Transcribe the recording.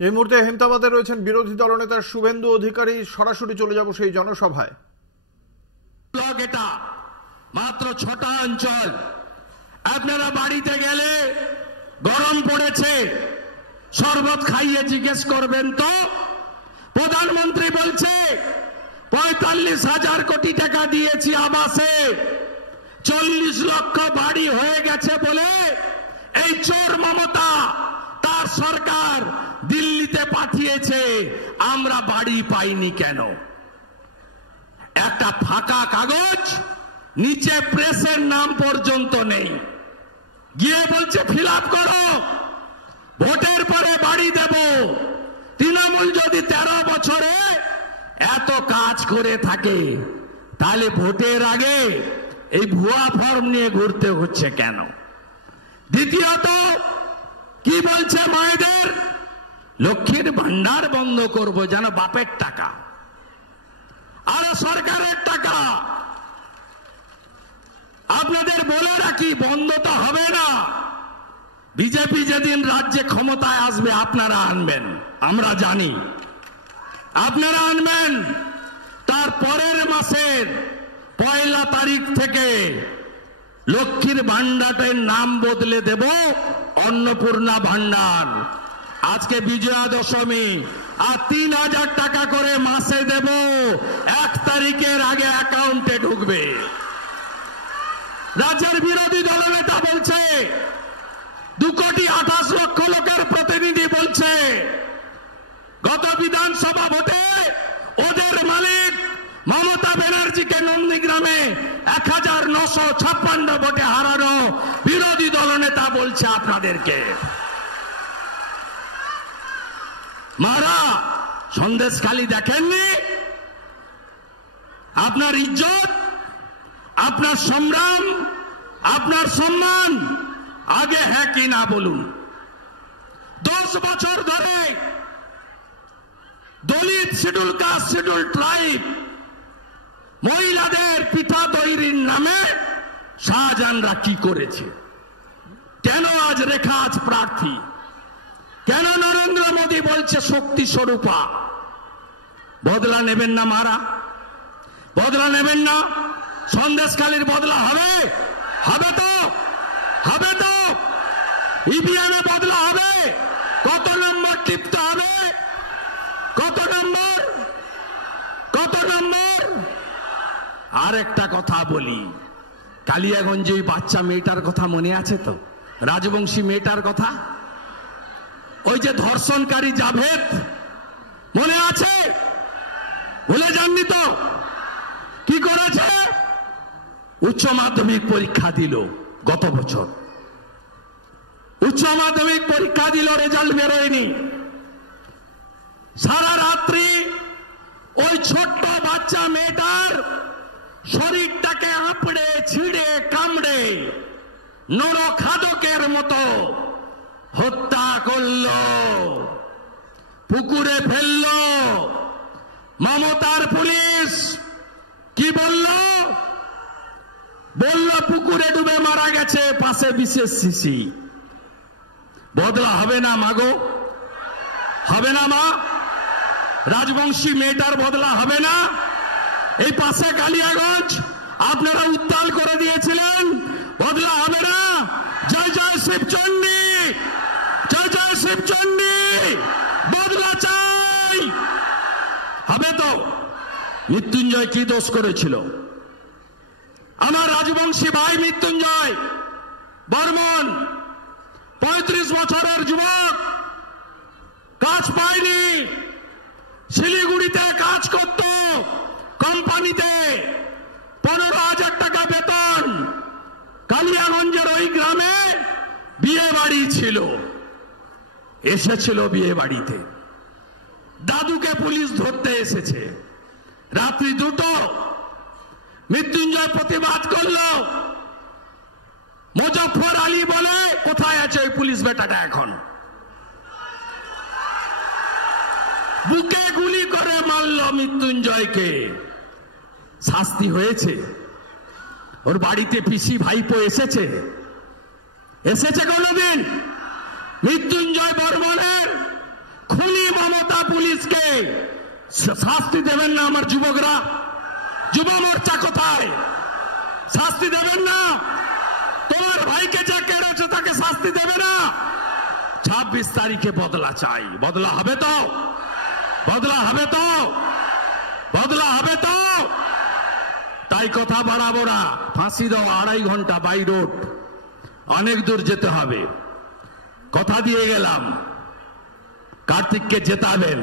এই মুহূর্তে হেমতাবাদে রয়েছেন বিরোধী দলনেতা শুভেন্দু অধিকারী। সরাসরি চলে যাব সেই জনসভায়। এটা মাত্র 6টা অঞ্চল। আপনারা বাড়িতে গেলে গরম পড়েছে, শরবত খাইয়ে জিজ্ঞেস করবেন তো প্রধানমন্ত্রী বলছে 45,000 কোটি টাকা দিয়েছি আবাসে, 40 লক্ষ বাড়ি হয়ে গেছে বলে এই চোর মমতা তার সরকার দিল্লিতে পাঠিয়েছে, আমরা বাড়ি পাইনি কেন? একটা ফাঁকা কাগজ, নিচে প্রেসের নাম পর্যন্ত নেই। গিয়ে বলছে ফিল আপ করো, ভোটের পরে বাড়ি দেব। তৃণমূল যদি 13 বছরে এত কাজ করে থাকে তাহলে ভোটের আগে এই ভুয়া ফর্ম নিয়ে ঘুরতে হচ্ছে কেন? দ্বিতীয়ত কি বলছে মায়েদের? লক্ষ্মীর ভান্ডার বন্ধ করব, যেন বাপের টাকা আর সরকারের টাকা। আপনাদের বলে রাখি, বন্ধ তো হবে না। বিজেপি যেদিন রাজ্যে ক্ষমতায় আসবে আপনারা আনবেন, আমরা জানি আপনারা আনবেন। তার পরের মাসের 1 তারিখ থেকে লক্ষ্মীর ভান্ডারের নাম বদলে দেব অন্নপূর্ণা ভান্ডার। আজকে বিজয়া দশমী, আর 3,000 টাকা করে মাসে দেব। 1 তারিখের আগে অ্যাকাউন্টে ঢুকবে। রাজ্যের বিরোধী দলনেতা বলছে 2,28,00,000 লোকের প্রতিনিধি বলছে গত বিধানসভা ভোটে ওদের মালিক মমতা ব্যানার্জিকে নন্দীগ্রামে 1,956 ভোটে হারানো বিরোধী দলনেতা বলছে আপনাদেরকে। মারা সন্দেশখালী দেখেননি? আপনার ইজ্জত, আপনার সংগ্রাম, আপনার সম্মান আগে হ্যাঁ কি না বলুন। 10 বছর ধরে দলিত, শিডিউল কাস্ট, শিডিউল ট্রাইব মহিলাদের পিঠা তৈরির নামে শাহজাহানরা কি করেছে? কেন আজ রেখা আজ প্রার্থী? কেন নরেন্দ্র মোদী বলছে শক্তি স্বরূপা? বদলা নেবেন না মারা? বদলা নেবেন না? সন্দেশখালীর বদলা হবে? হবে তো, হবে তো। ইভিএমে বদলা হবে? কত নম্বর টিপতে হবে? কত নম্বর? কত নম্বর? আর একটা কথা বলি, কালিয়াগঞ্জে ওই বাচ্চা মেয়েটার কথা মনে আছে তো? রাজবংশী মেয়েটার কথা, ওই যে ধর্ষণকারী জাভেদ, মনে আছে? ভুলে যাননি তো? কি করেছে? উচ্চ মাধ্যমিক পরীক্ষা দিল গত বছর, উচ্চ মাধ্যমিক পরীক্ষা দিল, রেজাল্ট বেরোয়নি। সারা রাত্রি ওই ছোট্ট বাচ্চা মেয়েটার শরীরটাকে আঁপড়ে ছিঁড়ে কামড়ে নরখাদকের মতো হত্যা করল, পুকুরে ফেলল। মমতার পুলিশ কি বলল? বলল পুকুরে ডুবে মারা গেছে, পাশে বিশেষ শিশি। বদলা হবে না মাগো? হবে না মা? রাজবংশী মেয়েটার বদলা হবে না? এই পাশে কালিয়াগঞ্জ আপনারা উত্তাল করে দিয়েছিলেন, বদলা হবে না? জয় জয় শিবচণ্ডী, জয় জয় শিবচণ্ডী, বদলা চাই। হবে তো? মৃত্যুঞ্জয় কি দোষ করেছিল? আমার রাজবংশী ভাই মৃত্যুঞ্জয় বর্মন 35 বছরের যুবক, কাজ পায়নি, শিলিগুড়িতে কাজ করত কোম্পানিতে, 15,000 টাকা বেতন। কালিয়াগঞ্জের ওই গ্রামে বিয়ে বাড়ি ছিল, এসেছিল বিয়ে বাড়িতে, দাদুকে পুলিশ ধরতে এসেছে। রাত্রি 2টো মৃত্যুঞ্জয় প্রতিবাদ করল। মুজফর আলী বলে কোথায় আছে ওই পুলিশ বেটাটা? এখন বুকে গুলি করে মারল মৃত্যুঞ্জয়কে। শাস্তি হয়েছে? ওর বাড়িতে পিসি ভাইপো এসেছে? এসেছে কোনদিন? মৃত্যুঞ্জয় বর্মনের খুনি পুলিশকে শাস্তি দেবেন না? আমার যুবকরা, যুব মোর্চা কোথায়? শাস্তি দেবেন না? তোমার ভাইকে যা কেড়েছে তাকে শাস্তি দেবে না? 26 তারিখে বদলা চাই। বদলা হবে তো? বদলা হবে তো? বদলা হবে তো? তাই কথা বাড়াবো না। ফাঁসি দাও 2.5 ঘন্টা বাই রোড, অনেক দূর যেতে হবে। কথা দিয়ে গেলাম, কার্তিককে জেতাবেন।